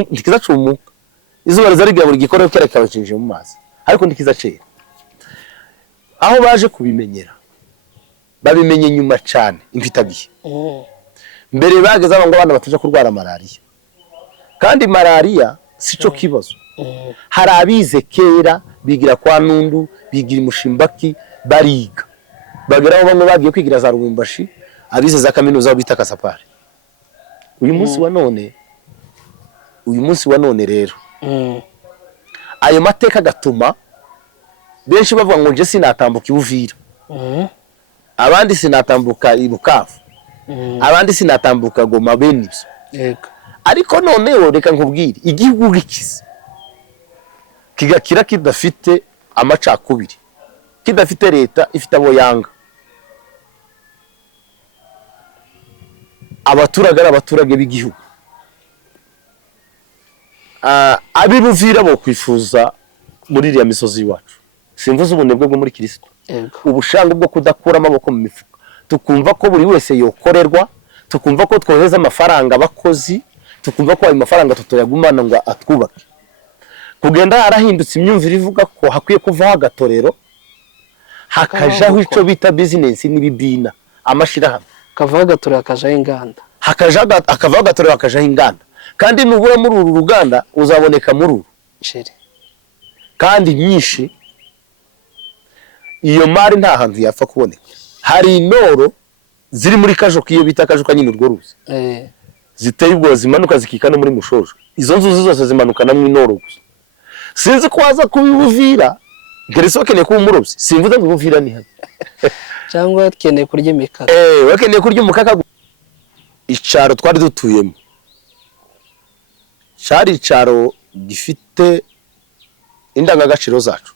ndikiza cumuka izuba rizarigira buri gikoro cyerekabashije mu mazi ariko ndikiza cera aho baje kubimenyera babimenye nyuma cyane imfitagihe mbere bageze ngo abana bataje kurwara malaria kandi malaria sico kibazo hari abize kera bigira kwa Nundu bigira Mushimbaki bariga bageraho bamwe bagiye kwigira za Rubumbashi abize za kaminuza bita Kasapari uyu munsi wa none rero ayo mateka gatuma benshi bavuga ngo nje sinatambuka Ibuvira abandi sinatambuka Ibukavu abandi sinatambuka Goma benibyo yego ariko noneho reka nkubwire igihugu gikize kigakira kidafite amacakubiri kidafite leta ifite abo yanga abaturage b'igihugu ab'Ibuvira bo kwifuza muri iriya misozi iwacu simvuze ubunebwe bwo muri Kristo ubushango bwo kudakura amaboko mu mifuka tukumva ko buri wese yokorerwa tukumva ko twoheza amafaranga abakozi tukumva ko ayo mafaranga tutoyagumana ngo atwubake kugenda harahindutse imyumvire ivuga ko hakwiye kuvaho agatorero hakajaho ico bita business n'ibibina amashirahamwe kavaho agatorero hakajaho inganda akavaho agatorero hakajaho inganda kandi nubura muri uru ruganda uzaboneka muri uru kandi nyinshi iyo mari nta hantu yapfa kuboneka hari inoro ziri muri kajoka iyo bita kajoka nyine urwo ruzi ziteye ubwo zimanuka zikikana muri Mushojo izo nzu zose zimanukana mu inoro gusa sinzi ko waza kubivira ngeresokeneye ku umurobyi simvuze ngo Ibuvira ni hano cyangwa keneye kurya imikaka wakeneye kurya umukaka icaro twari dutuyemo cyari icaro gifite indangagaciro zacu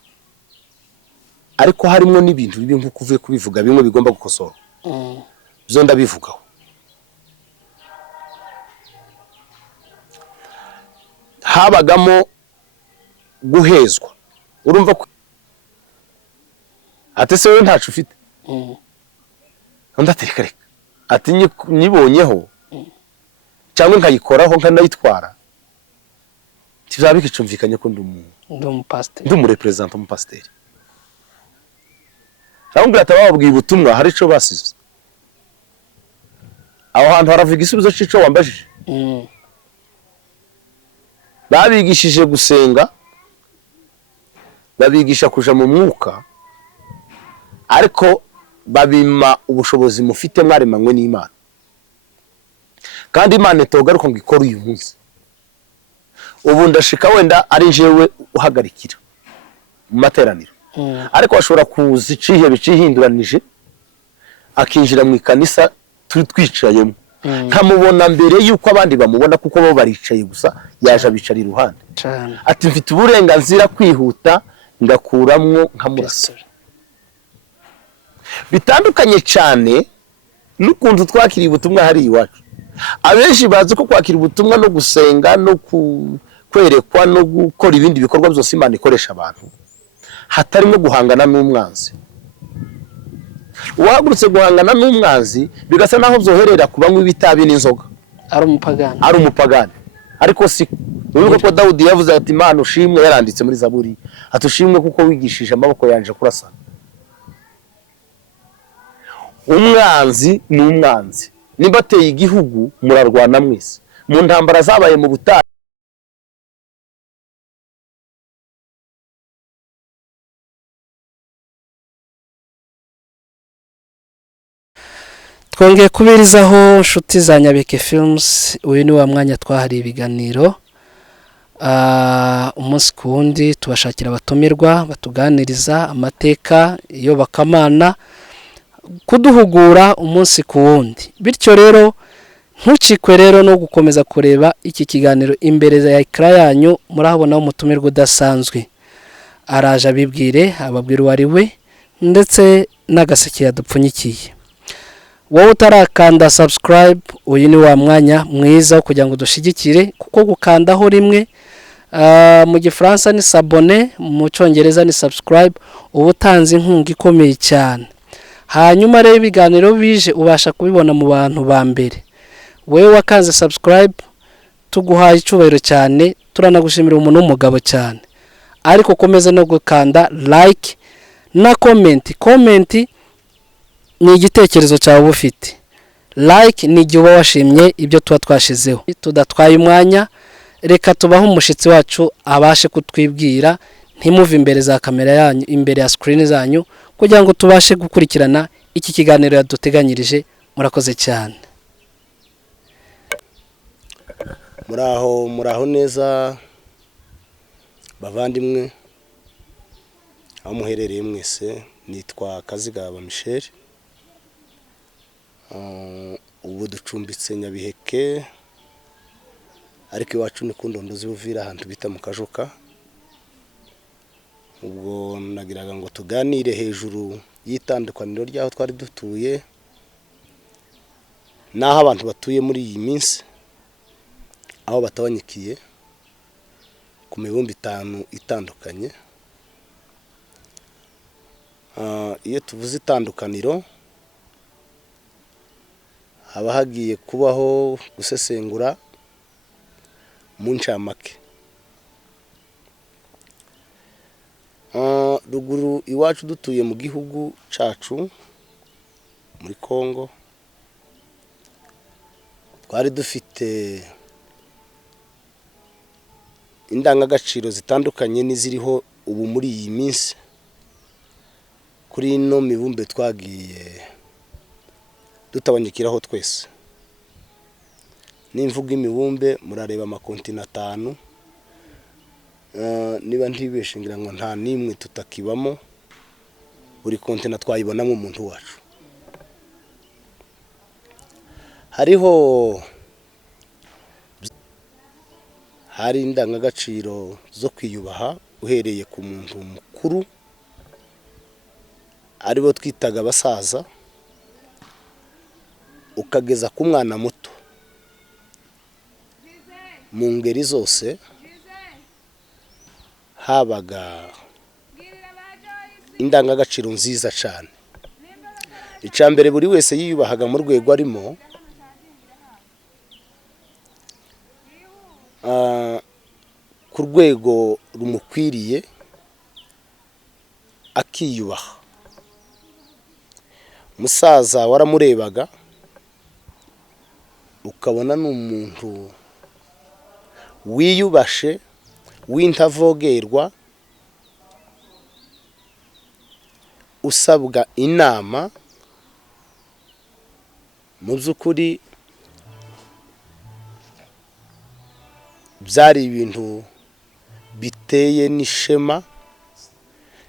ariko harimo n'ibintu bibi nko kuvuye kubivuga bimwe bigomba gukosora byo ndabivugaho habagamo guhezwa urumva ko atese wewe ntacu ufite ndatereka reka ati nyibonyeho cyangwa nkayikoraho nkanayitwara tizabika icumvikanye ko ndi mu represent mu pasteur cyangwa atababwiye ubutumwa hari ico basize aho hantu haravuga isubizo cico wambajije babigishije gusenga babigisha kuja mu mwuka ariko babima ubushobozi mufite mwaremanywe n'Imana kandi Imana itogaruka ngo ikora uyu munsi ubu ndashika wenda ari jewe uhagarikira mu materaniro ariko ashobora kuza icihe bicihinduranije akinjira mu ikanisa twicayemo nkamubona mbere yuko abandi bamubona kuko bo baricaye gusa yaje abicara iruhande ati mfite uburenganzira kwihuta ngakuramwo nkamurasa bitandukanye cyane n'ukuntu twakiriye ubutumwa hari iwacu abenshi bazi ko kwakira ubutumwa no gusenga no kwerekwa no gukora ibindi bikorwa byose Imana ikoresha abantu hatarimo guhangana n'umwanzi wagurutse guhangana n'umwanzi bigasa naho byoherera kubanywa ibitabi n'inzoga ari umupagani ariko si uruko ko Dawudi yavuze ati Imana ushimwe yaranditse muri Zaburi atushimwe kuko wigishije amaboko yanje kurasa umwanzi n'umwanzi nimba ateye igihugu murarwana mwese mu ntambara zabaye mu butayu twongeye kubirizaho nshuti za Nyabeke Films uyu ni wa mwanya twahariye ibiganiro umunsi ku wundi tubashakira abatumirwa batuganiriza amateka iyo bakamana kuduhugura umunsi ku wundi bityo rero ntucikwe rero no gukomeza kureba iki kiganiro imbere ya ekara yanyu murahabona umutumirwa udasanzwe araje ababwira uwo ari we ndetse n'agaseke yadupfunyikiye wowe utarakanda subscribe uyu ni wa mwanya mwiza kugira ngo dushigikire kuko gukandaho rimwe mu gifaransa ni s'abonner mu cyongereza ni subscribe ubutanze inkunga ikomeye cyane hanyuma rero ibiganiro bije ubasha kubibona mu bantu ba mbere wewe wakanze subscribe tuguhaye icyubahiro cyane, turanagushimira umuntu w'umugabo cyane. Ariko komeza no gukanda like na comment. Comment ni igitekerezo cyawe uba ufite, like ni igihe uba washimye ibyo tuba twashizeho. Tudatwaye umwanya, reka tubaho umushyitsi wacu abashe kutwibwira, ntimuve imbere za kamera yanyu, imbere ya screen zanyu, kugira ngo tubashe gukurikirana iki kiganiro yaduteganyirije. Murakoze cyane. Muraho neza bavandimwe, aho muherereye mwese. Nitwa Kazigaba Michel. Ubu ducumbitse Nyabiheke, ariko iwacu ni ku Ndondozi Buvira, ahantu bita mu Kajoka. Ubwo nagiraga ngo tuganire hejuru y'itandukaniro ry'aho twari dutuye n'aho abantu batuye muri iyi minsi, aho batabanyikiye ku mibumbi 5 itandukanye. Iyo tuvuze itandukaniro, haba hagiye kubaho gusesengura mu ncamake. Ruguru iwacu dutuye mu gihugu cacu muri Kongo, twari dufite indangagaciro zitandukanye n'iziriho ubu muri iyi minsi. Kuri ino mibumbe twagiye dutabanyikiraho twese. Nimvuga imibumbe, murareba amakontina 5. Niba ntibeshe ngira ngo nta nimwe tutakibamo, buri kontina twayibonamo umuntu wacu. Hari indangagaciro zo kwiyubaha uhereye ku muntu mukuru, aribo twitaga abasaza, ukageza ku mwana muto. Mu ngeri zose habaga indangagaciro nziza cyane. Icambere buri wese yiyubahaga mu rwego arimo, ku rwego rumukwiriye, akiyubaha. Musaza waramurebaga ukabona n'umuntu wiyubashe, w'intavogerwa, usabwa inama. Mu by'ukuri byari ibintu biteye n'ishema,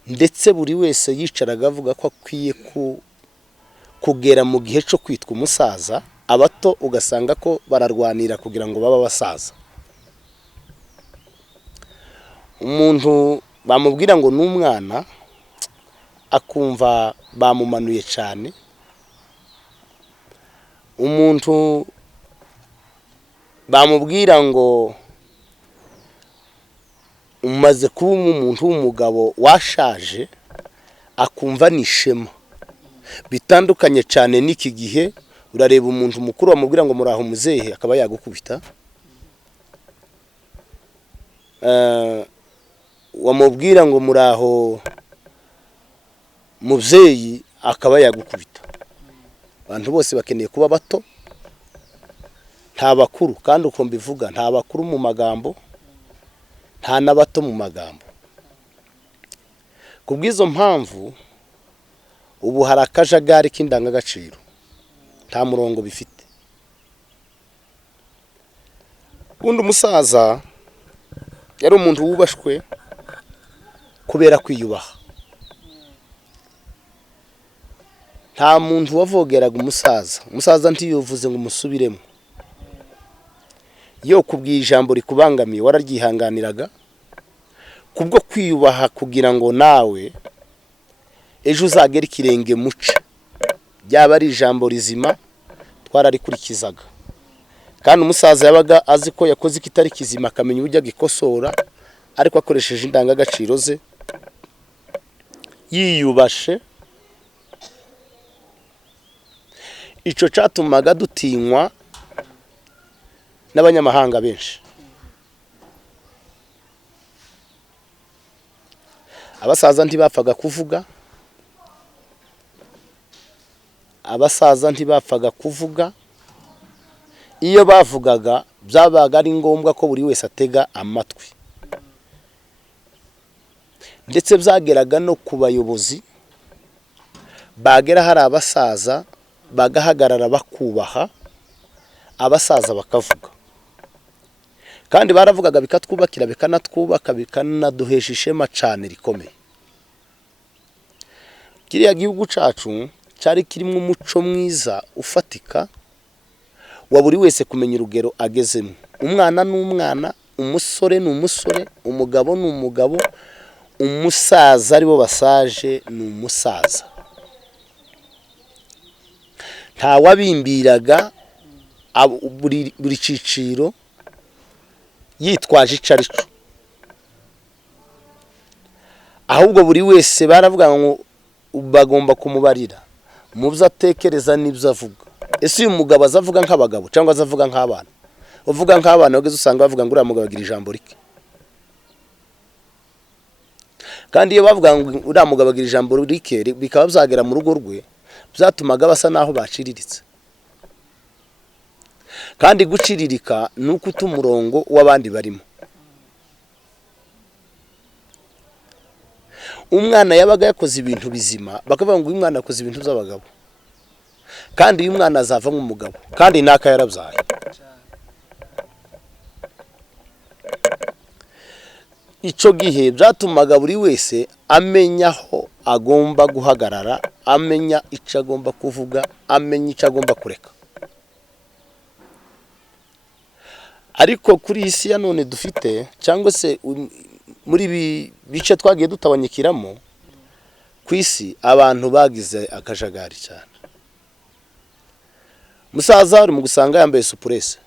ndetse buri wese yicaraga avuga ko akwiye kugera mu gihe cyo kwitwa umusaza. Abato ugasanga ko bararwanira kugira ngo baba basaza. Umuntu bamubwira ngo n'umwana, akumva bamumanuye cyane. Umuntu bamubwira ngo umaze kuba umuntu w'umugabo washaje, akumva n'ishema. Bitandukanye cyane n'iki gihe. Urareba umuntu mukuru bamubwira ngo muraho muzehe, akaba yagukubita. Wamubwira ngo muraho mubyeyi, akaba yagukubita. Abantu bose bakeneye kuba bato, nta bakuru. Kandi uko mbivuga, nta bakuru mu magambo, nta n'abato mu magambo. Kubw'izo mpamvu ubu hari akajagari k'indangagaciro, nta murongo bifite. Undi umusaza yari umuntu wubashwe kubera kwiyubaha. Nta muntu wavogeraga umusaza. Umusaza ntiyuvuze ngo musubiremo. Iyo kubwiye ijambo rikubangamiye wararyihanganiraga, kubwo kwiyubaha kugira ngo nawe ejo uzagera ikirenge muce. Byaba ari ijambo rizima, twararikurikizaga. Kandi umusaza yabaga azi ko yakoze ikitari kizima, akamenya uburyo agikosora, ariko akoresheje indangagaciro ze, yiyubashe. Ico cyatumaga dutinywa n'abanyamahanga benshi. abasaza ntibapfaga kuvuga, abasaza ntibapfaga kuvuga, iyo bavugaga byabaga ari ngombwa ko buri wese atega amatwi, ndetse byageraga no ku bayobozi, bagera hari abasaza bagahagarara bakubaha, abasaza bakavuga, kandi baravugaga bikatwubakira, bikanatwubaka, bikanaduhesha ishema cyane rikomeye. Kiriya gihugu cyacu cyari kirimo umuco mwiza ufatika wa buri wese kumenya urugero agezemo. Umwana n'umwana, umusore n'umusore, umugabo n'umugabo, umusaza aribo basaje n'umusaza. Nta wabimbiraga buri ciciro yitwaje icarico, ahubwo buri wese baravuga ngo bagomba kumubarira mu byo atekereza n'ibyo avuga. Ese uyu mugabo azavuga nk'abagabo cyangwa azavuga nk'abana? Uvuga nk'abana wageze usanga bavuga ngo uriya mugabo agira ijambo rike, kandi iyo bavuga ngo uriya mugabo agira ijambo rike bikaba byagera mu rugo rwe, byatumaga basa naho baciriritse. Kandi guciririka ni uko uta umurongo w'abandi barimo. Umwana yabaga yakoze ibintu bizima, bakavuga ngo uyu mwana akoze ibintu by'abagabo, kandi uyu mwana azava nk'umugabo, kandi naka yarabyaye. Icyo gihe byatumaga buri wese amenya aho agomba guhagarara, amenya icyo agomba kuvuga, amenya icyo agomba kureka. Ariko kuri iyi si ya none dufite, cyangwa se muri ibi bice twagiye dutabanyikiramo ku isi, abantu bagize akajagari cyane. Umusaza uri mu gusanga yambaye supurese,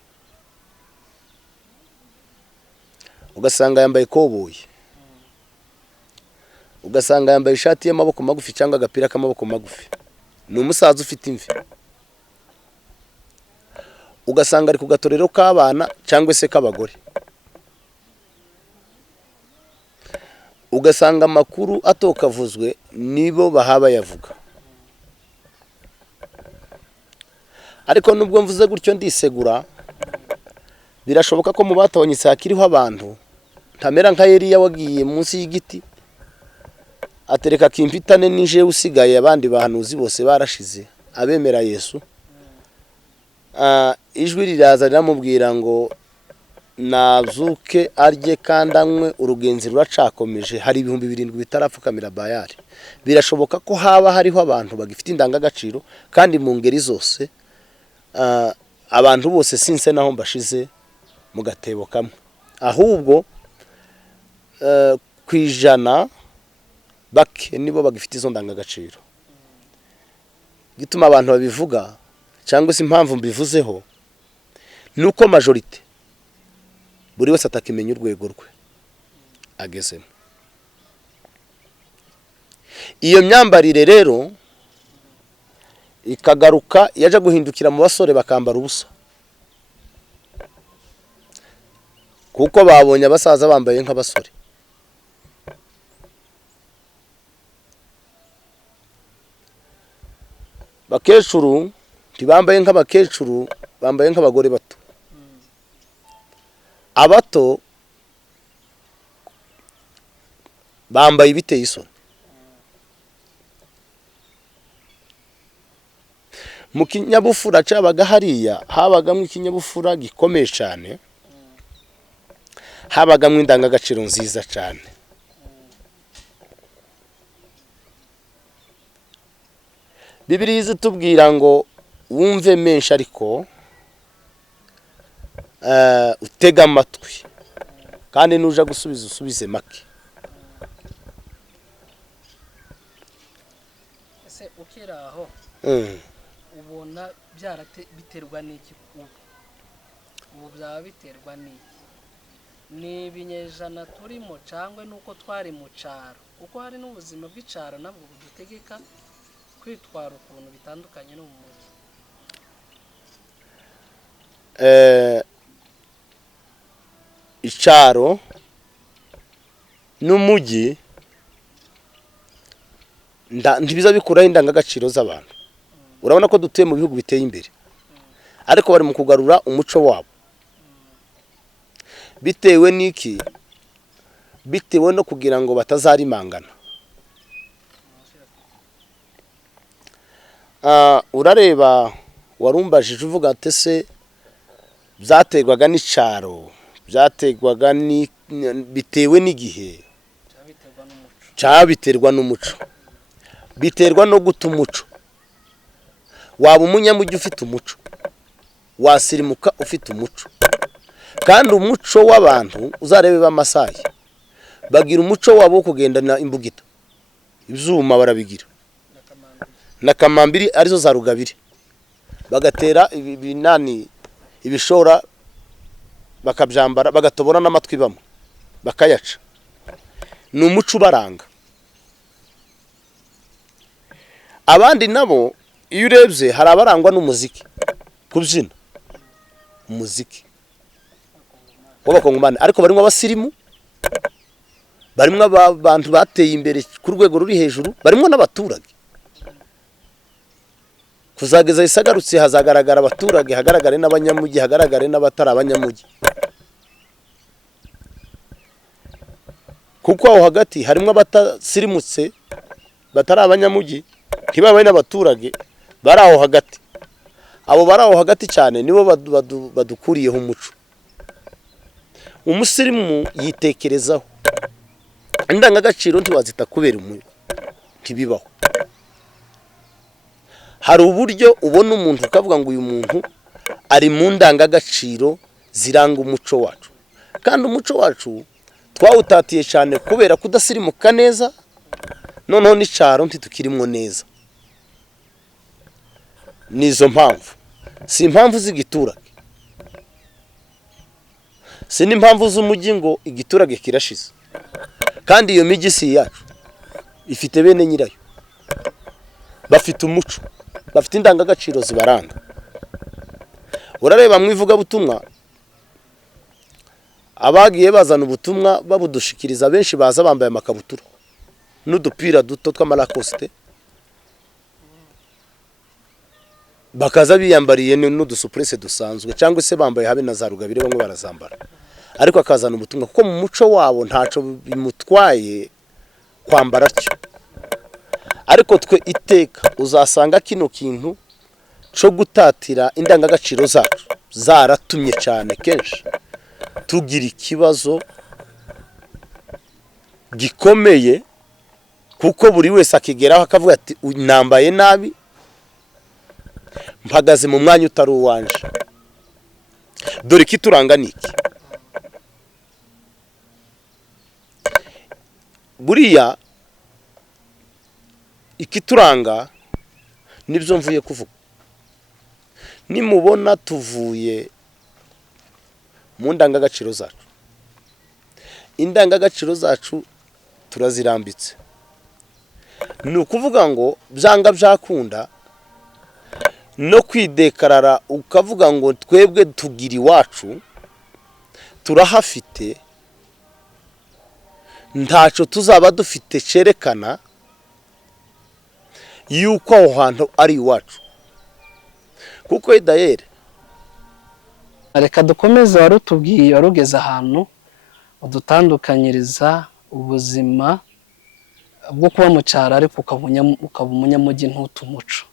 ugasanga yambaye koboyi, ugasanga yambaye ishati y'amaboko magufi cyangwa agapira k'amaboko magufi. Ni umusaza ufite imvi. Ugasanga ari ku gatorero k'abana cyangwa se k'abagore. Ugasanga amakuru atokavuzwe nibo bahaba yavuga. Ariko nubwo mvuze gutyo ndisegura, birashoboka ko mu batawanyitse hakiriho abantu ntamera nka Eliya wagiye munsi y'igiti atereka kimpitane nije usigaye, abandi bahanuzi bose barashize abemera Yesu. Ijwi riraza riramubwira ngo nazuke arye kandi anywe, urugenzi ruracakomeje, hari 7,000 bitarapfukamira Bayali. Birashoboka ko haba hariho abantu bagifite indangagaciro, kandi mu ngeri zose, abantu bose sinse naho mbashize mu gatebo kamwe, ahubwo kwijana bake nibo bagifite izo ndangagaciro. Gituma abantu babivuga cyangwa se impamvu mbivuzeho nuko majorite buri wese atakimenya urwego rwe agezemo. Iyo myambarire rero ikagaruka yaje guhindukira mu basore bakambara ubusa, kuko babonye abasaza bambaye nk'abasore. Bakecuru ntibambaye nk'abakecuru, bambaye nk'abagore bato. Abato bambaye ibiteye isoni. Mu kinyabufura cyabaga hariya habagamo ikinyabufura gikomeye cyane, habagamo indangagaciro nziza cyane. Bibiliya izitubwira ngo wumve menshi ariko utega amatwi, kandi nuja gusubiza usubize make. Ese ukira aho ubona biterwa n'iki? Ubu byaba biterwa n'iki? Ni ibinyejana turimo cyangwa nuko twari mu cyaro? Kuko hari n'ubuzima bw'icaro nabwo budutegeka kwitwara ukuntu bitandukanye no mu mujyi. Icaro n'umujyi ntibiza bikuraho indangagaciro z'abantu. Urabona ko dutuye mu bihugu biteye imbere, ariko bari mu kugarura umuco wabo. Bitewe n'iki? Bitewe no kugira ngo batazarimangana. Urareba warumbajije uvuga ati se byategwaga n'icaro, byategwaga bitewe n'igihe, biterwa n'umuco, biterwa no guta umuco. Waba umunyamujyi ufite umuco, wasirimuka ufite umuco. Kandi umuco w'abantu uzarebe b'Amasayi bagira umuco wabo wo kugendana imbugita, ibyuma barabigira, na kamambiri arizo za rugabire, bagatera ibinani ibishora bakabyambara, bagatobora n'amatwi bamwe bakayaca. Ni umuco ubaranga. Abandi nabo iyo urebye hari abarangwa n'umuziki, kubyina umuziki w'abakongomani, ariko barimo abasirimu, barimo abantu bateye imbere ku rwego ruri hejuru, barimo n'abaturage. Kuzageza isagarutse hazagaragara abaturage, hagaragare n'abanyamujyi, hagaragare n'abatari abanyamujyi, kuko aho hagati harimo abatasirimutse batari abanyamujyi, ntibabaye n'abaturage bari aho hagati. Abo bari aho hagati cyane nibo badukuriyeho umuco. Umusirimu yitekerezaho, indangagaciro ntiwazita kubera umuco, ntibibaho. Hari uburyo ubona umuntu ukavuga ngo uyu muntu ari mu ndangagaciro ziranga umuco wacu, kandi umuco wacu twawutatiye cyane kubera kudasirimuka neza, noneho n'icaro ntitukirimo neza. Nizo mpamvu, si impamvu z'igiturage, si n'impamvu z'umujyi ngo igiturage kirashize, kandi iyo mijyi si yacu, ifite bene nyirayo, bafite umuco, bafite indangagaciro zibaranga. Urareba mu ivugabutumwa abagiye bazana ubutumwa babudushikiriza, benshi baza bambaye amakabutura n'udupira duto tw'amalakosite, bakaza biyambariye n'udusupurese dusanzwe, cyangwa se bambaye habe na za rugabire, bamwe barazambara. Ariko akazana ubutumwa kuko mu muco wabo ntaco bimutwaye kwambara cyo. Ariko twe iteka uzasanga kino kintu cyo gutatira indangagaciro zacu zaratumye cyane kenshi tugira ikibazo gikomeye, kuko buri wese akigeraho akavuga ati nambaye nabi, mpagaze mu mwanya utari uwanje. Dore kituranga niki? Buriya ikituranga nibyo mvuye kuvuga. Nimubona tuvuye mu ndangagaciro zacu, indangagaciro zacu turazirambitse. Ni ukuvuga ngo byanga byakunda no kwidekarara ukavuga ngo twebwe tugira iwacu, turahafite, ntaco tuzaba dufite cerekana yuko aho hantu ari iwacu. Kuko idayere, reka dukomeze, warutubwiye warugeze ahantu udutandukanyiriza ubuzima bwo kuba mu cyaro ariko ukaba umunyamujyi ntutu umuco.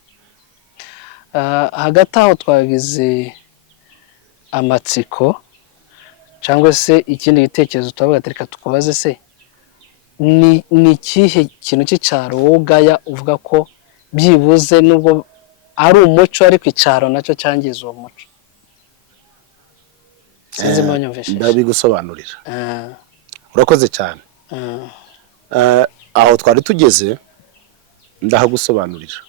Hagati aho twagize amatsiko cyangwa se ikindi gitekerezo, twavuga ati reka tukubaze se ni ikihe kintu cy'icyaro wowe ugaya uvuga ko byibuze nubwo ari umuco ariko icyaro nacyo cyangiza uwo muco? Sinzi mwanyumvishije. Ndabigusobanurira. Urakoze cyane. Aho twari tugeze ndahagusobanurira.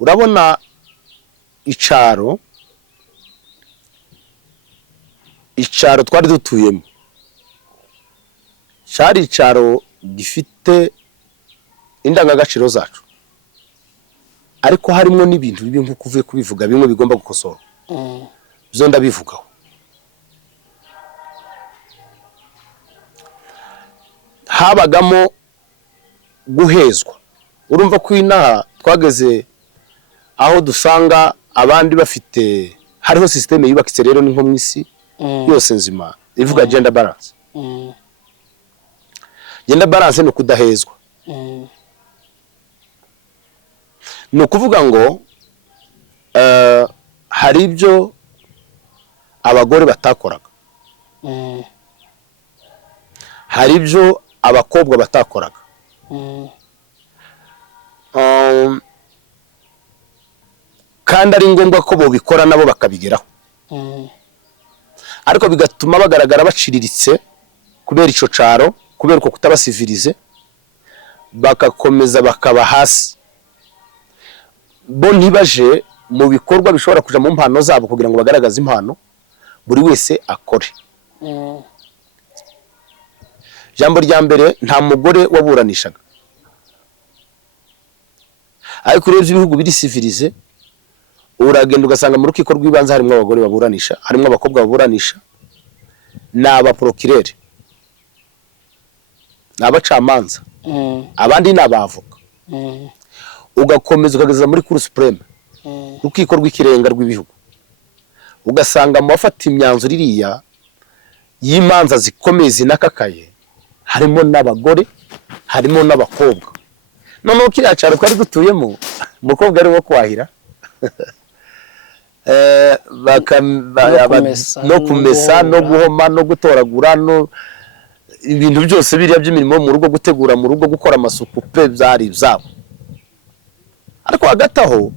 Urabona icyaro twari dutuyemo cyari icyaro gifite indangagaciro zacu, ariko harimo n'ibintu bibi nko kuvuye kubivuga bimwe bigomba gukosora. Byo ndabivugaho. Habagamo guhezwa urumva ko inaha twageze aho dusanga abandi bafite hariho systeme yubakitse rero ni nko mu isi yose nzima ivuga gender balance. Gender balance ni kudahezwa. Ni ukuvuga ngo hari ibyo abagore batakoraga, hari ibyo abakobwa batakoraga, kandi ari ngombwa ko bo bikora nabo bakabigeraho, ariko bigatuma bagaragara baciriritse kubera ico caro, kubera ko kutabasivirize, bakakomeza bakaba hasi, bo ntibaje mu bikorwa bishobora kuja mu mpano zabo kugira ngo bagaragaze impano buri wese akore. Jambo rya mbere, nta mugore waburanishaga, ariko urebye ibihugu biri civilize uragenda ugasanga mu rukiko rw'ibanze harimo abagore baburanisha, harimo abakobwa baburanisha, n'aba procureur, n'abacamanza, abandi n'abavoka, ugakomeza ukageza muri Cour supreme, rukiko rw'ikirenga rw'ibihugu, ugasanga mu bafata imyanzuro iriya y'imanza zikomeye zinakakaye harimo n'abagore, harimo n'abakobwa. Noneho kiriya cyaro twari dutuyemo umukobwa ari wo kwahira no kumesa no guhoma no gutoragura no ibintu byose biriya by'imirimo mu rugo, gutegura mu rugo, gukora amasuku pe byari byabo, ariko hagati aho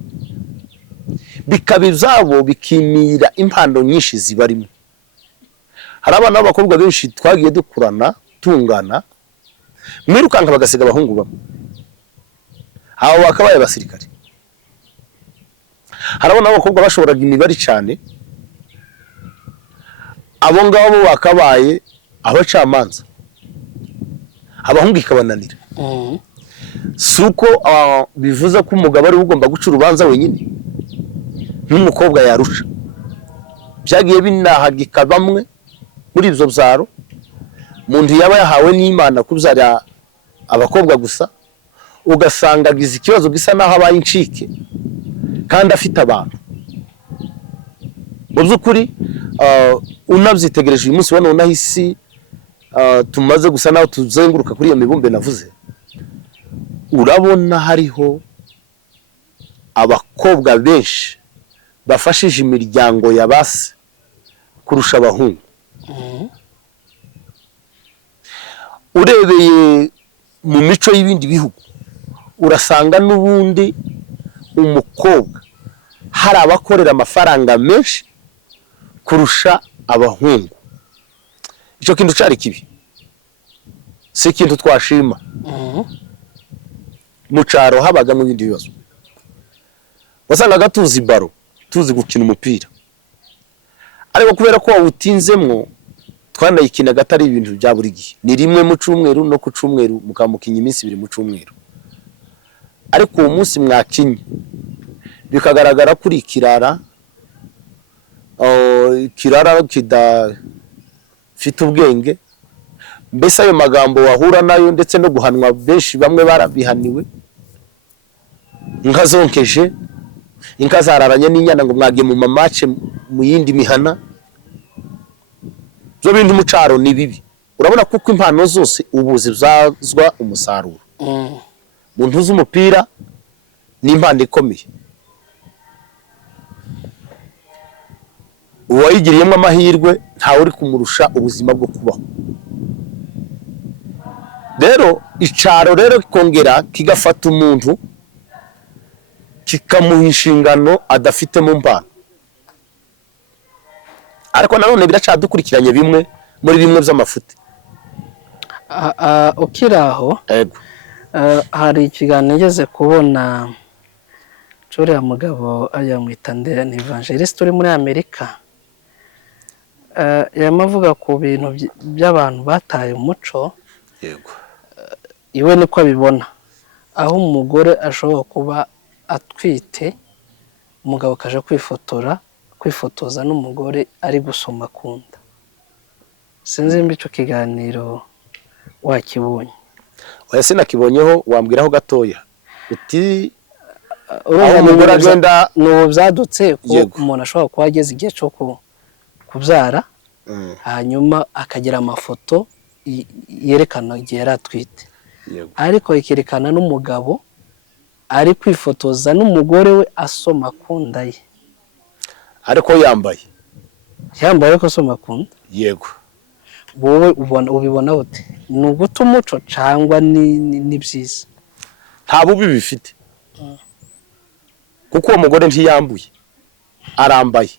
bikaba ibyabo bikimira impano nyinshi zibarimo. Hari abana b'abakobwa benshi twagiye dukurana tungana, mwirukanka bagasiga abahungu bamwe, abo bakabaye abasirikare. Hari abana b'abakobwa bashoboraga imibare cyane, abo ngabo bakabaye abacamanza, abahungu ikabananira. Suko bivuze ko umugabo ari ugomba guca urubanza wenyine, n'umukobwa yarusha. Byagiye binahagika bamwe muri ibyo byaro, umuntu yaba yahawe n'Imana kubyara abakobwa gusa, ugasanga agize ikibazo gisa naho abaye incike kandi afite abantu. Mu by'ukuri unabyitegereje uyu munsi wa none aho isi tumaze gusa naho tuzenguruka kuri iyo mibumbe navuze, urabona hariho abakobwa benshi bafashije imiryango ya base kurusha abahungu. Urebeye mu mico y'ibindi bihugu urasanga n'ubundi umukobwa hari abakorera amafaranga menshi kurusha abahungu. Icyo kintu cyari kibi, si ikintu twashima. Mu cyaro habaga mu bindi bibazo, wasangaga tuzi baro, tuzi gukina umupira, ariko kubera ko wawutinzemwo twanayikinaga atari ibintu bya buri gihe, ni rimwe mu cyumweru no ku cyumweru mukamukinya iminsi 2 mu cyumweru. Ariko uwo munsi mwakinye bikagaragara kuri ikirara kidafite ubwenge, mbese ayo magambo wahura nayo ndetse no guhanwa benshi bamwe barabihaniwe. Inka zonkeje, inka zararanye n'inyana ngo mwagiye mu mamace mu yindi mihana, byo bintu mu cyaro ni bibi. Urabona kuko impano zose ubuzi byazwa umusaruro. Muntu uzi umupira ni impano ikomeye, uwayigiriyemo amahirwe ntawe uri kumurusha ubuzima bwo kubaho. Rero icaro rero kongera kigafata umuntu kikamuha inshingano adafite mu mpano, ariko nanone biracadukurikiranye bimwe muri bimwe by'amafuti. Ukiraho hari ikiganiro ngeze kubona cyuriya mugabo ayamwita Ndera, ni evangeliste uri muri Amerika, yamavuga ku bintu by'abantu bataye umuco. Yego, iwe niko abibona, aho umugore ashobora kuba atwite, umugabo akaje kwifotoza n'umugore ari gusoma kunda. Sinzi mbi icyo kiganiro wakibonye. Oya sinakibonyeho, wambwiraho gatoya. uti urumva aho umugore agenda n'ubu byadutse ko Yego. umuntu ashobora kuba ageze igihe cyo kubyara hanyuma akagira amafoto yerekana igihe yari atwite yego ariko ikerekana n'umugabo ari kwifotoza n'umugore we asoma ku nda ye ariko yambaye ariko asoma ku nda yego wowe ubibona ute ni uguta umuco cyangwa ni byiza nta bubi bifite kuko uwo mugore ntiyambuye arambaye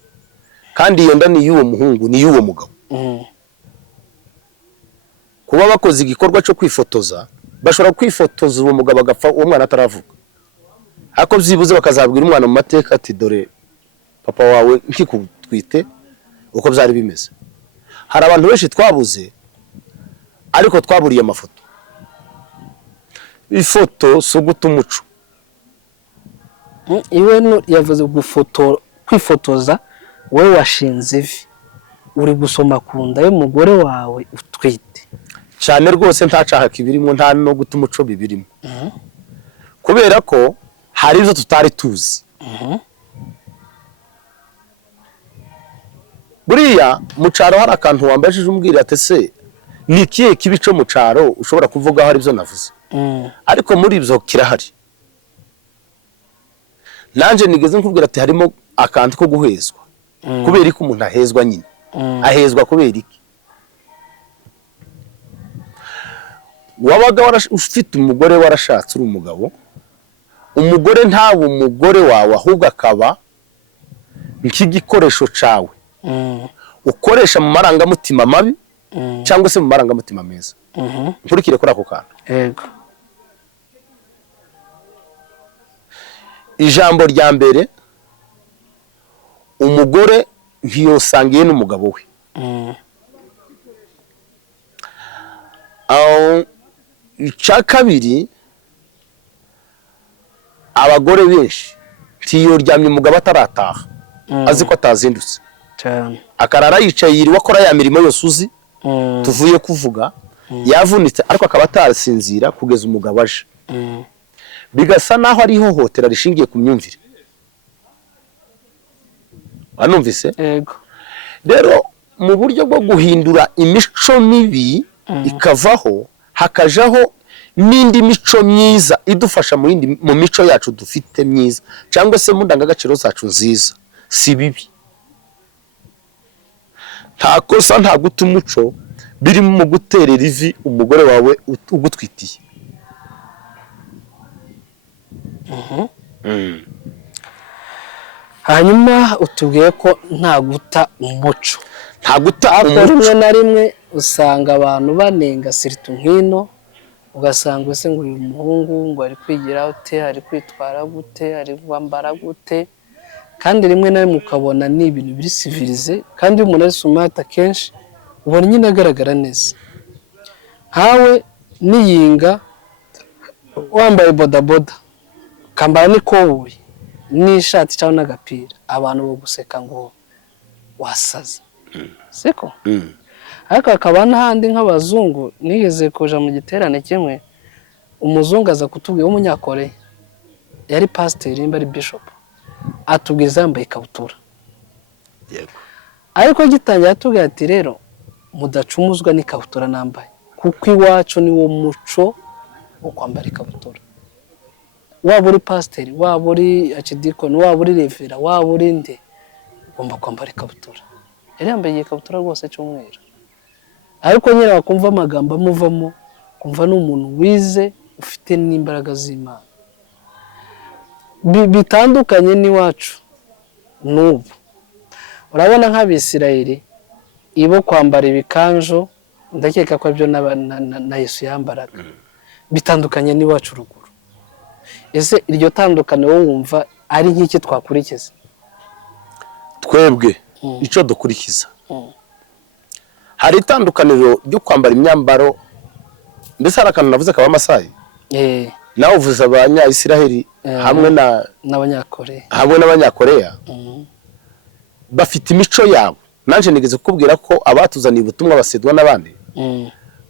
kandi iyo nda ni y'uwo muhungu ni y'uwo mugabo kuba bakoze igikorwa cyo kwifotoza bashobora kwifotoza uwo mugabo agapfa uwo mwana ataravuga ariko byibuze bakazabwira umwana mu mateka ati dore papa wawe nkikutwite uko byari bimeze hari abantu benshi twabuze ariko twaburiye amafoto ifoto si uguta umuco iwe yavuze kwifotoza wowe washinze ivi uri gusoma ku nda y'umugore wawe utwite cyane rwose nta cyaha kibirimo nta no guta umuco bibirimo kubera ko hari ibyo tutari tuzi buriya mu cyaro hari akantu wambajije umbwira ati se ni ikihe kibi cyo mu cyaro ushobora kuvuga hari ibyo navuze ariko muri ibyo kirahari nanjye nigeze nkubwira ati harimo akantu ko guhezwa kubera ko umuntu ahezwa nyine ahezwa kubera iki wabaga ufite umugore warashatse uri umugabo umugore ntawe umugore wawe ahubwo akaba nk'igikoresho cyawe ukoresha mu marangamutima mabi cyangwa se mu marangamutima meza nkurikire kuri ako kantu yego ijambo rya mbere umugore ntiyosangiye n'umugabo we icya kabiri abagore benshi ntiyoryamye umugabo atarataha azi ko atazindutse akarara yicaye yiriwe akora ya mirimo yose uzi tuvuye kuvuga yavunitse ariko akaba atasinzira kugeza umugabo aje bigasa naho ari ihohotera rishingiye ku myumvire wanumvise yego rero mu buryo bwo guhindura imico mibi ikavaho hakajaho n'indi mico myiza idufasha mu mico yacu dufite myiza cyangwa se mu ndangagaciro zacu nziza si bibi nta kosa nta guta umuco biri mu guterera ivi umugore wawe ugutwitiye hanyuma utubwiye ko nta guta umuco nta guta rimwe umuco na rimwe usanga abantu banenga siritu nk'ino ugasanga ese ngo uyu muhungu ngo ari kwigira gute ari kwitwara gute ari kwambara gute kandi rimwe na rimwe ukabona ni ibintu biri sivirize kandi iyo umuntu ari sumata kenshi ubona nyine agaragara neza nkawe niyinga wambaye bodaboda ukambara n'ikoboyi n'ishati cyangwa n'agapira abantu baguseka ngo wasaze siko ariko hakaba n'ahandi nk'abazungu nigeze kuja mu giterane kimwe umuzungu aza kutubwira w'umunyakoreya yari pasiteri nimba ari bishop atubwiriza yambaye ikabutura yego ariko gitangira atubwira ati rero mudacumuzwa n'ikabutura nambaye kuko iwacu ni wo muco wo kwambara ikabutura waba uri pasiteri waba uri akidikoni waba uri revera waba uri nde ugomba kwambara ikabutura yari yambaye ikabutura rwose cy'umweru ariko nyine wakumva amagambo amuvamo kumva ni umuntu wize ufite n'imbaraga z'Imana bitandukanye n'iwacu n'ubu urabona nk'abisirayeli ibo kwambara ibikanjo ndakeka ko ibyo na Yesu yambaraga bitandukanye n'iwacu ruguru ese iryo tandukane wowe wumva ari nk'iki twakurikiza twebwe icyo dukurikiza hari itandukaniro ryo kwambara imyambaro mbese hari akantu navuze kaba amasayi nawe uvuze abanyayisiraheli hamwe n'abanyakoreya bafite imico yabo nanjye nigeze kukubwira ko abatuzaniye ubutumwa basedwa n'abandi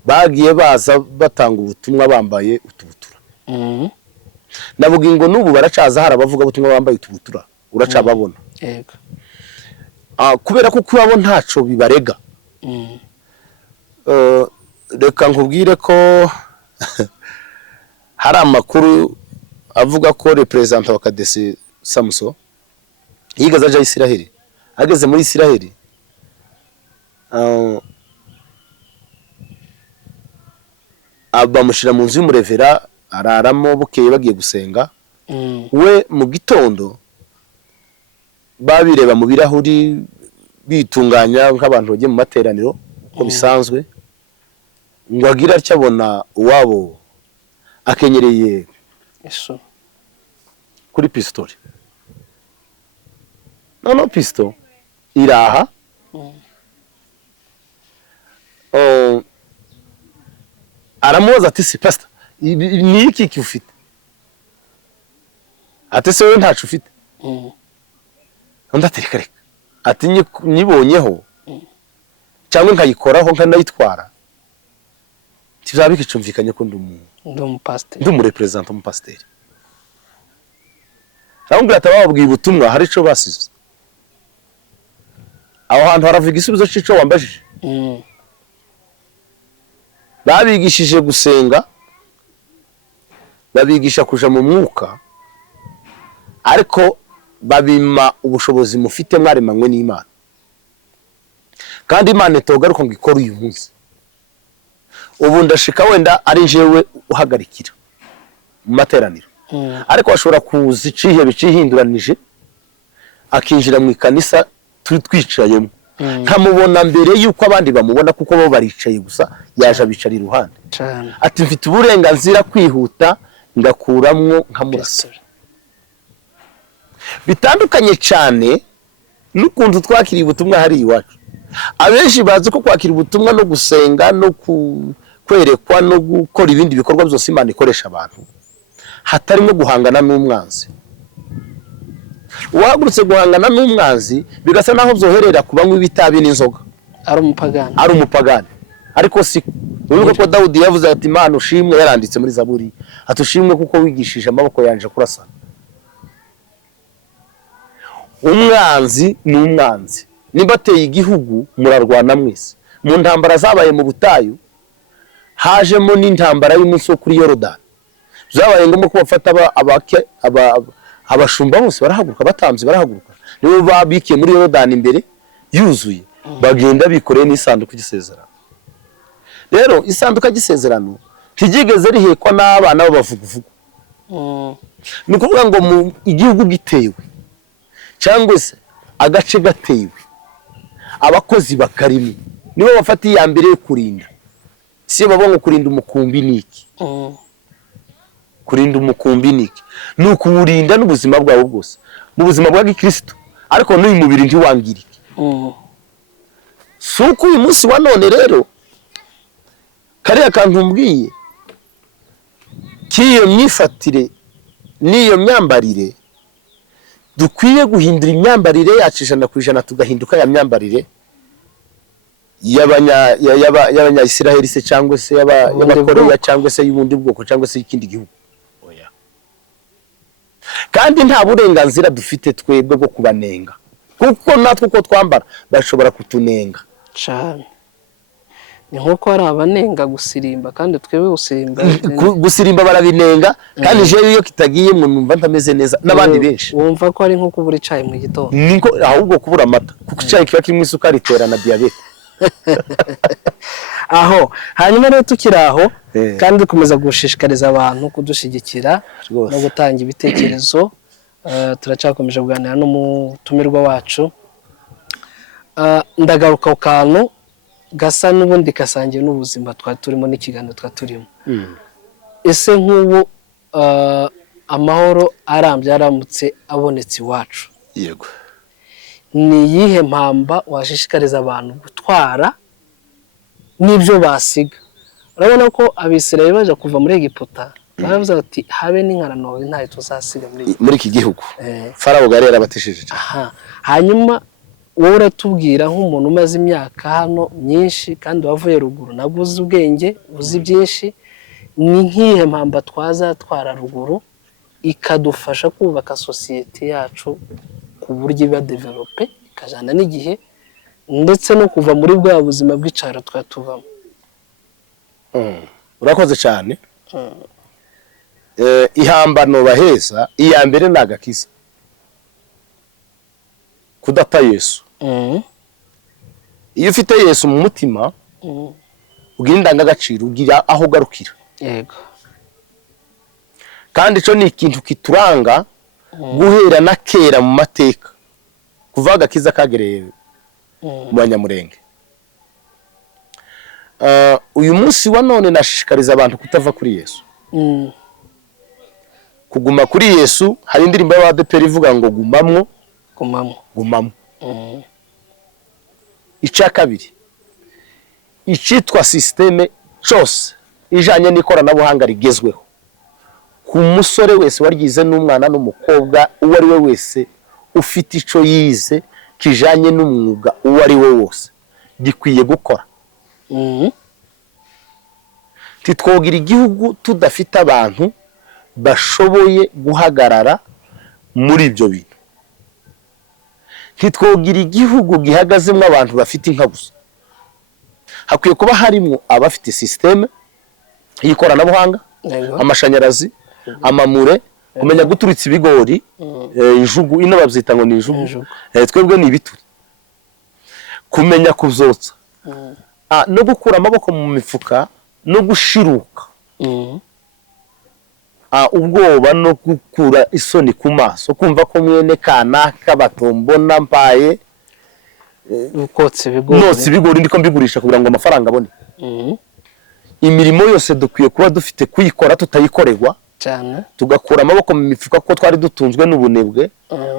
bagiye baza batanga ubutumwa bambaye utubutura navuga ngo n'ubu baracaza hari abavuga butumwa bambaye utubutura uracababona yego kubera ko kubabo ntaco bibarega. Reka nkubwire ko hari amakuru avuga ko representant wa Kadesi Samson yigaza aje Isiraheli, ageze muri Isiraheli bamushira mu nzu y'umurevera araramo, bukeye bagiye gusenga. We mu gitondo babireba mu birahuri bitunganya nk'abantu bagiye mu materaniro ko bisanzwe, ngo agira cyabona uwabo akenyereye kuri pistole. Noneho pisto iraha aramubaza ati si pastor ni iki ufite? Ati se wowe ntacu ufite? Undi ati reka reka, ati nyibonyeho cyangwa nkayikoraho nkanayitwara tizaba bikicumvikanye ko ndi mu representant mu pasteur. Arambwira ati bababwiye ubutumwa hari ico basize aho hantu, haravuga isubizo c'ico wambajije. Babigishije gusenga, babigisha kuja mu mwuka, ariko babima ubushobozi mufite mwaremanywe n'Imana, kandi Imana itogaruka ngo ikora uyu munsi. Ubu ndashika wenda ari jewe uhagarikira mu materaniro, ariko ashobora kuza icihe bicihinduranije akinjira mu ikanisa twicayemo, nkamubona mbere yuko abandi bamubona, kuko bo baricaye gusa, yaje abicara iruhande. Ati mfite uburenganzira kwihuta ngakuramwo nkamurasa. Bitandukanye cyane n'ukuntu twakiriye ubutumwa hari iwacu. Abenshi bazi ko kwakira ubutumwa no gusenga no kwerekwa no gukora ibindi bikorwa byose Imana ikoresha abantu hatarimo guhangana n'umwanzi. Uwagurutse guhangana n'umwanzi bigasa naho byoherera kubanywa ibitabi n'inzoga, ari umupagani. Ariko si uruko ko Dawudi yavuze ati Imana ushimwe, yaranditse muri Zaburi atushimwe kuko wigishije amaboko yanje kurasa. Umwanzi n'umwanzi, nimba ateye igihugu murarwana mwese. Mu ntambara zabaye mu butayu hajemo n'intambara y'umunsi wo kuri Yorodani, zabaye ngombwa ko bafata abashumba bose barahaguruka, batamzi barahaguruka, nibo babikiye muri Yorodani imbere yuzuye, bagenda bikoreye n'isanduku y'isezerano. Rero isanduku y'isezerano ntigigeze rihekwa n'abana b'abavuguvugu. Ni ukuvuga ngo mu igihugu gitewe cyangwa se agace gatewe, abakozi bakarimo nibo bafata iya mbere yo kurinda. Si babonye kurinda umukumbi niki, kurinda umukumbi niki ni ukuwurinda n'ubuzima bwawe bwose, mu buzima bwa Kristo, ariko n'uyu mubiri ntiwangirike. Suko uyu munsi wa none rero kariya kantu mbwiye kiyo myifatire niyo myambarire, dukwiye guhindura imyambarire yacu 100% tugahinduka ya myambarire y'abanya Isiraheli se cyangwa se y'abakoreya cyangwa se y'ubundi bwoko cyangwa se y'ikindi gihugu. Oya, kandi nta burenganzira dufite twebwe bwo kubanenga, kuko natwe uko twambara bashobora kutunenga cyane. Ni nkuko hari abanenga gusirimba, kandi twebwe gusirimba barabinenga, kandi je iyo kitagiye mu numva ntameze neza n'abandi benshi. Wumva ko ari nko kubura icayi mu gitondo, niko ahubwo kubura amata, kuko icayi kiba kimwe isukari itera na diabete. Aho hanyuma rero tukiraho, kandi dukomeza gushishikariza abantu kudushigikira no gutanga ibitekerezo. Turacakomeje kuganira n'umutumirwa wacu. Ndagaruka kantu gasa n'ubundi kasangiye n'ubuzima twari turimo n'ikiganiro twari turimo. Ese nk'ubu amahoro arambye aramutse abonetse iwacu, yego, ni yihe mpamba washishikariza abantu gutwara n'ibyo basiga? Urabona ko Abisirayeli baje kuva muri Egiputa, baravuze ati habe n'inkarano ntayo tuzasiga muri iki gihugu. Farawo garera batishije. Hanyuma wowe uratubwira nk'umuntu umaze imyaka hano myinshi kandi wavuye ruguru, nabwo uzi ubwenge, uzi byinshi, ni nk'ihe mpamba twazatwara ruguru ikadufasha kubaka sosiyete yacu ku buryo iba develope ikajyana n'igihe ndetse no kuva muri bwa buzima bw'icyaro twari tubamo. urakoze cyane. Ihambano baheza iya mbere ni agakiza, kudata Yesu. Iyo ufite Yesu mu mutima ugira indangagaciro, ugira aho ugarukira. Yego. Kandi ico ni ikintu kituranga guhera na kera mu mateka, kuva agakiza kagereye mu Banyamurenge. Uyu munsi wa none nashishikariza abantu kutava kuri Yesu, kuguma kuri Yesu. Hari indirimbo y'ADPR ivuga ngo gumamwo gumamwo. Icya kabiri, icitwa systeme cyose ijanye n'ikoranabuhanga rigezweho, ku musore wese waryize n'umwana n'umukobwa uwo ari we wese ufite ico yize kijanye n'umwuga uwo ari we wose gikwiye gukora. Titwogira igihugu tudafite abantu bashoboye guhagarara muri ibyo bintu. Titwogira igihugu gihagazemo abantu bafite inka gusa. Hakwiye kuba harimo abafite systeme y'ikoranabuhanga, amashanyarazi, amamure, kumenya guturitsa ibigori, ijugu, ino babyita ngo ni ijugu, twebwe ni ibituri, kumenya kuvyotsa, no gukura amaboko mu mifuka, no gushiruka, ubwoba no gukura isoni ku maso, kumva ko mwene kanaka batombona mbaye ukotse ibigori ndiko mbigurisha kugira ngo amafaranga abone. Imirimo yose dukwiye kuba dufite kuyikora tutayikorerwa cyane, tugakura amaboko mu mifuka ko twari dutunzwe n'ubunebwe.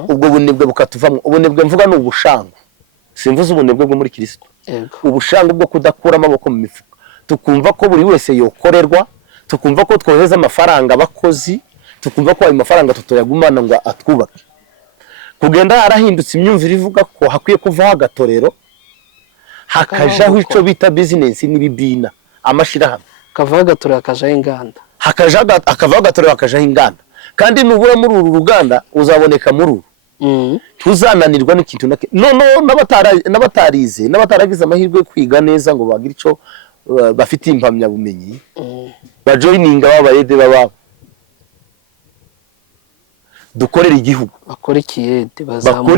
Ubwo bunebwe bukatuvamo. Ubunebwe mvuga ni ubushangu, simvuze ubunebwe bwo muri Kristo. Ubushangu bwo kudakura amaboko mu mifuka, tukumva ko buri wese yokorerwa, tukumva ko twoheza amafaranga abakozi, tukumva ko ayo mafaranga tutoyagumana ngo atwubake. Kugenda harahindutse imyumvire ivuga ko hakwiye kuvaho agatorero hakajaho ico bita business n'ibibina, amashirahamwe. Kavaho agatorero hakajaho inganda, akavaho agatorero hakajaho inganda. Kandi nubura muri uru ruganda uzaboneka muri uru. Tuzananirwa n'ikintu n'abatarize n'abataragize amahirwe yo kwiga neza ngo bagire ico bafite impamya bumenyi, bajoininga babayede bababo, dukorera igihugu, bakora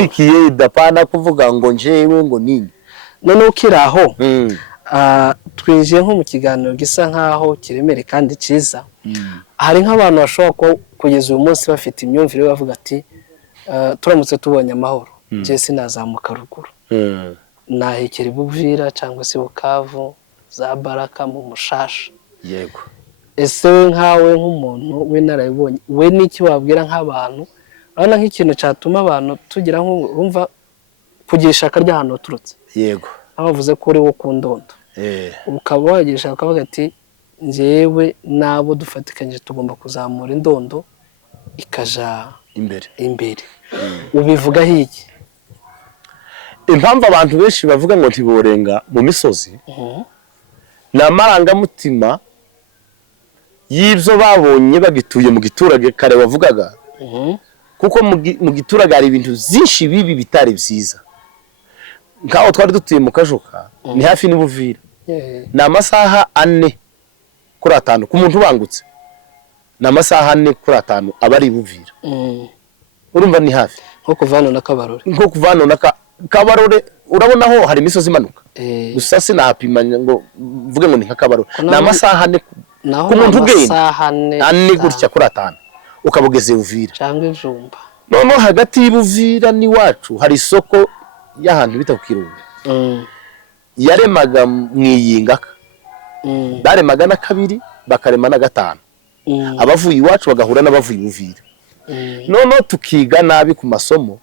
ikiyede apana kuvuga ngo njewe ngo nini. None ukiraho twinjiye nko mu kiganiro gisa nkaho kiremere kandi ciza. Hari nk'abantu bashobora kugeza uyu munsi bafite imyumvire bavuga ati turamutse tubonye amahoro je sinazamuka ruguru, nahekera Buvira cyangwa se Bukavu, za Baraka mu Mushasha. Yego. Ese we nkawe nk'umuntu w'inarabibonye, we n'iki wabwira nk'abantu urabona nk'ikintu cyatuma abantu tugira nkumva kugira ishaka ry'ahantu turutse? Yego. Abavuze ko uri wo ku Ndondo, ukaba wagisha ukavuga ati njyewe nabo dufatikanye tugomba kuzamura Indondo ikaja imbere. Ubivuga hiki? Impamvu abantu benshi bavuga ngo ntiborenga mu misozi n'amarangamutima y'ibyo babonye bagituye mu giturage kare wavugaga. Kuko mu giturage hari ibintu byinshi bibi bitari byiza. Ngaho twari dutuye mu Kajoka, ni hafi n'Ubuvira, ni amasaha 4 kuri 5 ku muntu ubangutse, ni amasaha 4 kuri 5 abari Buvira. Urumva ni hafi nko kuvana na Kabarore, nko kuvana na Kabarore. Urabona ho hari imisozi imanuka, gusa sinapima ngo mvuge ngo ni nka Kabarore. Ni amasaha 4 ku muntu ugenda, 4 gutya kuri 5 ukabugeze Buvira cyangwa Ijumba. None hagati y'Buvira ni wacu hari isoko y'ahantu bita ku Kirungu, yaremaga mwiyingaka, baremaga na 2 bakarema na 5, abavuye iwacu bagahura n'abavuye Buvira. None tukiga nabi ku masomo,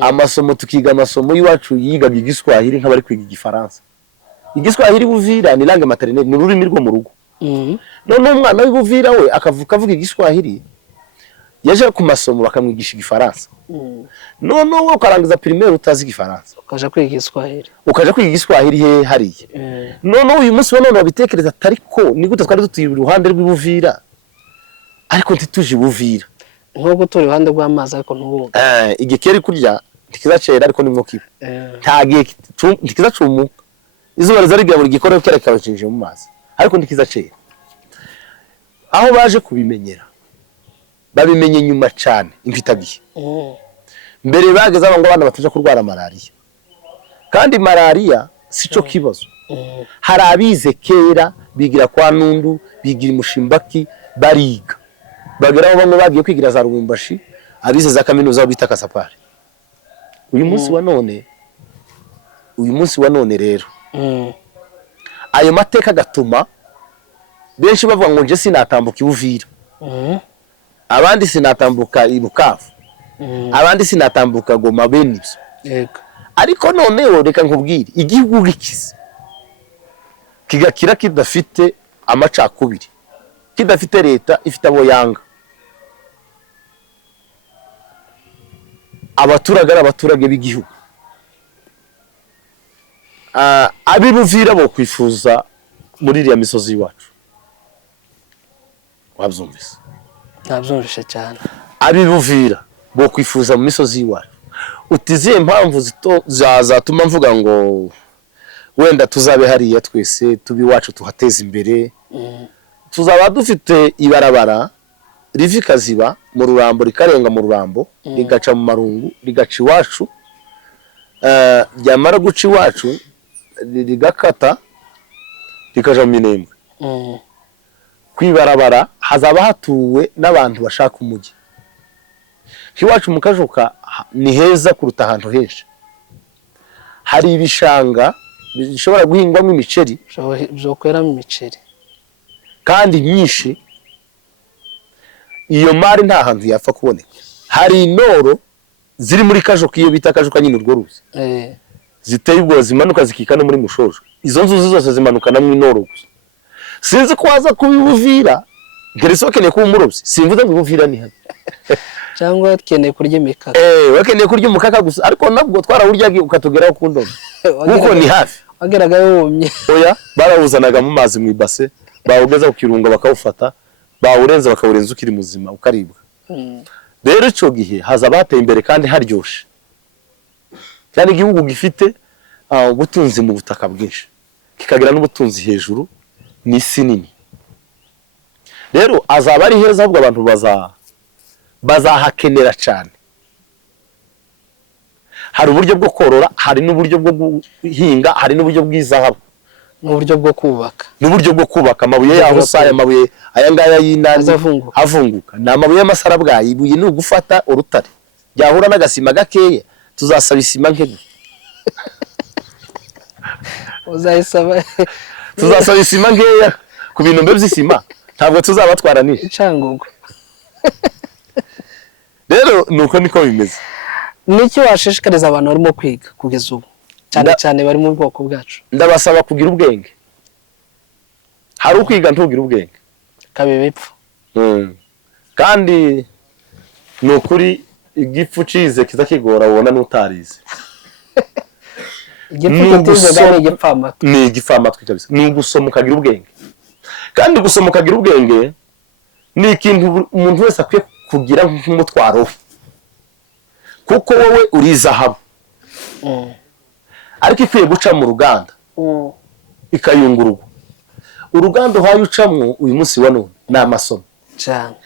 amasomo tukiga amasomo y'iwacu yigaga igiswahili nk'abari kwiga igifaransa. Igiswahili Buvira ni langue maternelle, ni ururimi rwo mu rugo. None umwana w'Ibuvira we akavuga igiswahili, yaje ku masomo bakamwigisha igifaransa. None wowe ukarangiza primaire utazi igifaransa, ukaja kwiga igiswahili, he hariye. None uyu munsi none babitekereza atari ko ni gute twari dutuye iruhande rw'Ibuvira ariko ntituje Buvira. nko gutura iruhande rw'amazi ariko ntuwoga. igikeri kurya ntikizacera ariko ni mwokiba nta gihe ntikizacumuka izuba rizarigira buri gikora kera kabacinje mu mazi ariko ntikizacera. Aho baje kubimenyera babimenye nyuma cyane imfitagihe. Mbere bageze ngo abana bataje kurwara malaria, kandi malaria sico kibazo. Hari abize kera bigira kwa Nundu, bigira Mushimbaki, bariga bageraho bamwe bagiye kwigira za Rubumbashi, abize za kaminuza bita Kasapari. Uyu munsi wa none rero ayo mateka gatuma benshi bavuga ngo nje sinatambuka Uvira, abandi sinatambuka Ibukavu, abandi sinatambuka Goma bene ibyo. Yego. Ariko noneho reka nkubwire, igihugu gikize kigakira kidafite amacakubiri, kidafite leta ifite abo yanga, abaturage ari abaturage b'igihugu. Abibuvira bo kwifuza muri iriya misozi iwacu. Wabyumvise? Nabyumvise cyane. Abibuvira bo kwifuza mu misozi iwacu. Utiziye impamvu zatuma mvuga ngo wenda tuzabe hariya twese tubi wacu tuhateza imbere. Tuzaba dufite ibarabara rivi Kaziba mu Rurambo rikarenga mu Rurambo rigaca mu Marungu rigaca iwacu, ryamara guca iwacu rigakata rikaja mu Minembwe. Kwibarabara hazaba hatuwe n'abantu bashaka umujyi. Iwacu mu Kajoka ni heza kuruta ahantu henshi. Hari ibishanga bishobora guhingwamo imiceri, byo kweramo imiceri kandi myinshi. Iyo mari nta hantu yapfa kuboneka. Hari inoro ziri muri Kajoka, iyo bita Kajoka nyine urwo ruzi, ziteye ubwo zimanuka zikika no muri Mushojo. Izo nzuzi zose zimanukana mu inoro gusa. Sinzi ko waza kubivira ngeresokeneye kuba umurobyi, simvuze ngo ubuvira ni hano cyangwa keneye kurya imikaka. Wakeneye kurya umukaka gusa, ariko nabwo twarawuryaga ukatugeraho ku ndomo kuko ni hafi. Wageraga yumye. Oya, barawuzanaga mu mazi mu ibase, bawugeza ku kirungo bakawufata, bawurenza bakawurenza ukiri muzima ukaribwa. Rero ico gihe haza bateye imbere kandi haryoshe. Cyane igihugu gifite ubutunzi mu butaka bwinshi, kikagira n'ubutunzi hejuru n'isi nini. Rero azaba ari heza, ahubwo abantu bazahakenera cyane. Hari uburyo bwo korora, hari n'uburyo bwo guhinga, hari n'uburyo bw'izahabu, n'uburyo bwo kubaka, n'uburyo bwo kubaka. Amabuye yaho saya, amabuye aya ngaya y'indazi havunguka, ni amabuye y'amasarabwayi. Ibuye ni ugufata urutare byahura n'agasima gakeye, tuzasaba isima nke uzayisaba tuzasaba isima nkeya ku bintu mbe by'isima, ntabwo tuzabatwara ni Cangugu. Rero nuko niko bimeze. Niki washishikariza abantu barimo kwiga kugeza ubu, cyane cyane bari mu bwoko bwacu? Ndabasaba kugira ubwenge. Hari ukwiga ntugira ubwenge kabe bipfu. Kandi nukuri igipfu cize kizakigora ubona n'utarize. Igipfu kitize ni igipfamatwi. Ni igipfamatwi kabisa. Ni ugusoma ukagira ubwenge. Kandi gusoma ukagira ubwenge ni ikintu umuntu wese akwiye kugira nk'umutwaro, kuko wowe uri zahabu ariko ikwiye guca mu ruganda ikayungururwa. Uruganda uhaye ucamwo uyu munsi wa none ni amasomo cyane,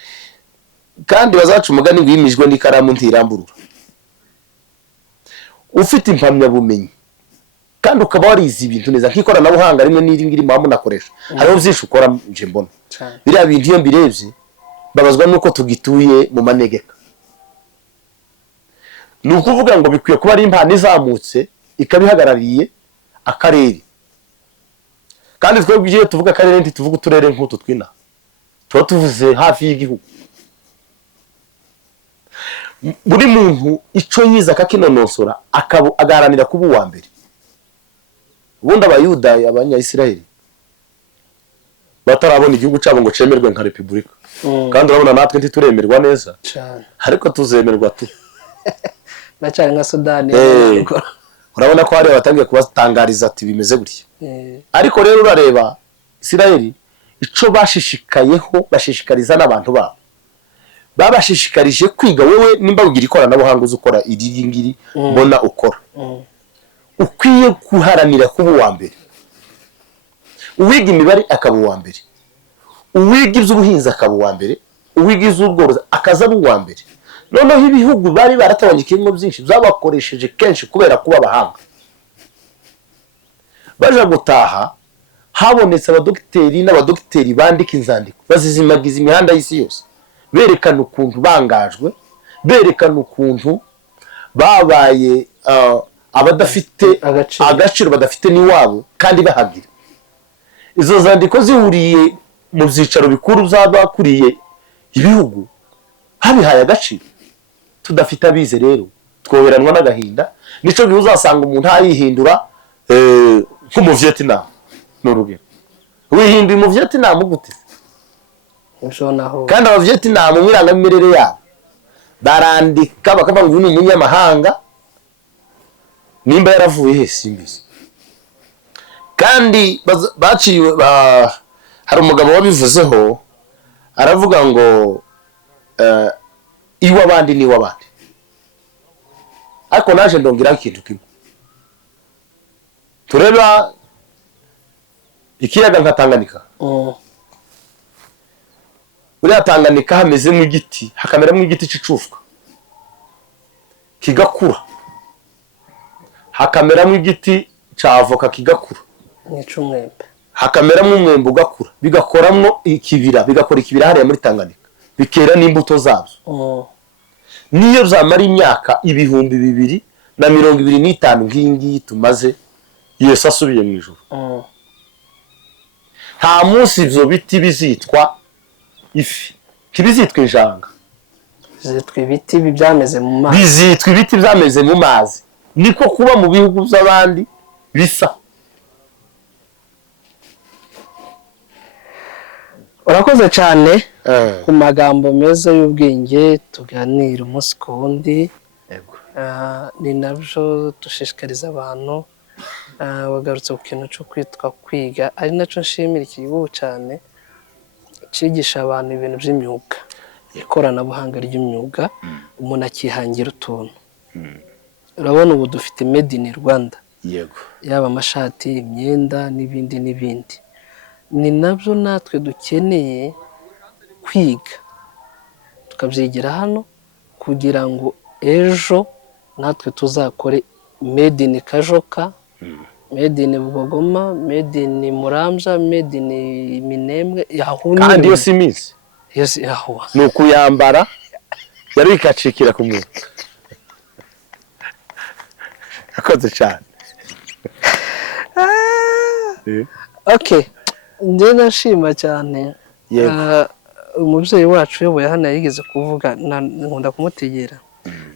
kandi bazaca umugani ngo yimijwe n'ikaramu ntiramburura. Ufite impamyabumenyi kandi ukaba warize ibintu neza, nk'ikoranabuhanga rimwe n'iri mu munakoresha, hariho byinshi ukora nje mbona. Biriya bintu iyo mbirebye babazwa nuko tugituye mu manegeka. Ni ukuvuga ngo bikwiye kuba ari impano izamutse ikabihagarariye akarere. Kandi twebwe igihe tuvuga akarere ntituvuga uturere nk'utu twina, tuba tuvuze hafi y'igihugu. Buri muntu ico yiza akakinonosora agaharanira kuba uwa mbere. Ubundi abayuda abanya-Isiraheli batarabona igihugu cyabo ngo cemerwe nka repubulika, kandi urabona natwe ntituremerwa neza cyane, ariko tuzemerwa tu bacari nka Sudani. Urabona ko hari abatangiye kubatangariza ati bimeze gutya. Ariko rero urareba Isiraheli ico bashishikayeho, bashishikariza n'abantu babo babashishikarije kwiga. Wowe nimba ugira ikoranabuhanga uzi ukora iri ngiri mbona ukora, ukwiye guharanira kuba uwa mbere. Uwiga imibare akaba uwa mbere, uwiga iby'ubuhinzi akaba uwa mbere, uwiga iby'ubworozi akaza aba uwa mbere. Noneho ibihugu bari baratabanyikiyemo byinshi byabakoresheje kenshi kubera kuba abahanga. Baje gutaha habonetse abadogiteri n'abadogiteri bandika inzandiko bazizimagiza imihanda y'isi yose, berekana ukuntu bangajwe, berekana ukuntu babaye abadafite agaciro, badafite n'iwabo kandi bahagira. Izo zandiko zihuriye mu byicaro bikuru by'abakuriye ibihugu habihaye agaciro. Tudafite abize rero twoheranwa n'agahinda. Nico gihe uzasanga umuntu ayihindura nk'umu Vietnam n'urugero. Wihinduye mu Vietnam gute? Kandi aba Vietnam mu irangamimerere yabo barandika bakavuga ngo ni umunyamahanga nimba yaravuye he simbizi. Kandi baciye hari umugabo wabivuzeho aravuga ngo iw'abandi ni iw'abandi. Ariko naje ndongeraho ikintu kimwe. Tureba ikiyaga nka Tanganyika. Uriya Tanganyika hamezemo igiti, hakameramo igiti c'icufwa kigakura, hakameramo igiti c'avoka kigakura, hakameramo umwembe ugakura, bigakoramwo ikibira, bigakora ikibira hariya muri Tanganyika, bikera n'imbuto zabyo. Niyo zamara imyaka 2025 ngiyi tumaze, Yesu asubiye mu ijuru, nta munsi ivyo biti bizitwa ifi, kibizitwa injanga, bizitwa ibiti byameze mu mazi, bizitwa ibiti byameze mu mazi. Niko kuba mu bihugu by'abandi bisa. Urakoze cyane ku magambo meza y'ubwenge tuganira umunsi ku wundi. Ni nabyo dushishikariza abantu. Wagarutse ku kintu cyo kwitwa kwiga, ari nacyo nshimira iki gihugu cyane cyigisha abantu ibintu by'imyuga, ikoranabuhanga ry'imyuga, umuntu akihangira utuntu. Urabona ubu dufite made in Rwanda, yego, yaba amashati, imyenda n'ibindi n'ibindi. Ni nabyo natwe dukeneye kwiga tukabyigira hano kugira ngo ejo natwe tuzakore made in Kajoka, made in Bugogoma, made in Muramvya, made in Minembwe. Kandi yo simizi yose yaho ni ukuyambara yari ikacikira ku muntu. Akoze cyane. Okay, njye nashima cyane. Umubyeyi wacu uyoboye hano yigeze kuvuga, nkunda kumutegera,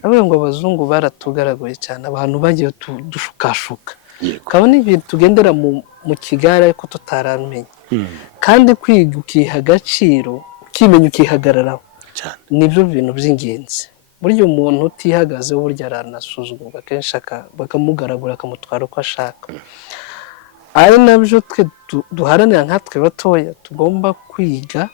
avuga ngo abazungu baratugaraguye cyane, abantu bagiye dushukashuka, ukabona ibintu tugendera mu kigare ariko tutaramenye. Kandi kwiga ukiha agaciro, ukimenya ukihagararaho, nibyo bintu by'ingenzi. Burya umuntu utihagaze burya aranasuzugurwa kenshi, bakamugaragura akamutwara uko ashaka. Ari nabyo twe duharanira nkatwe batoya, tugomba kwiga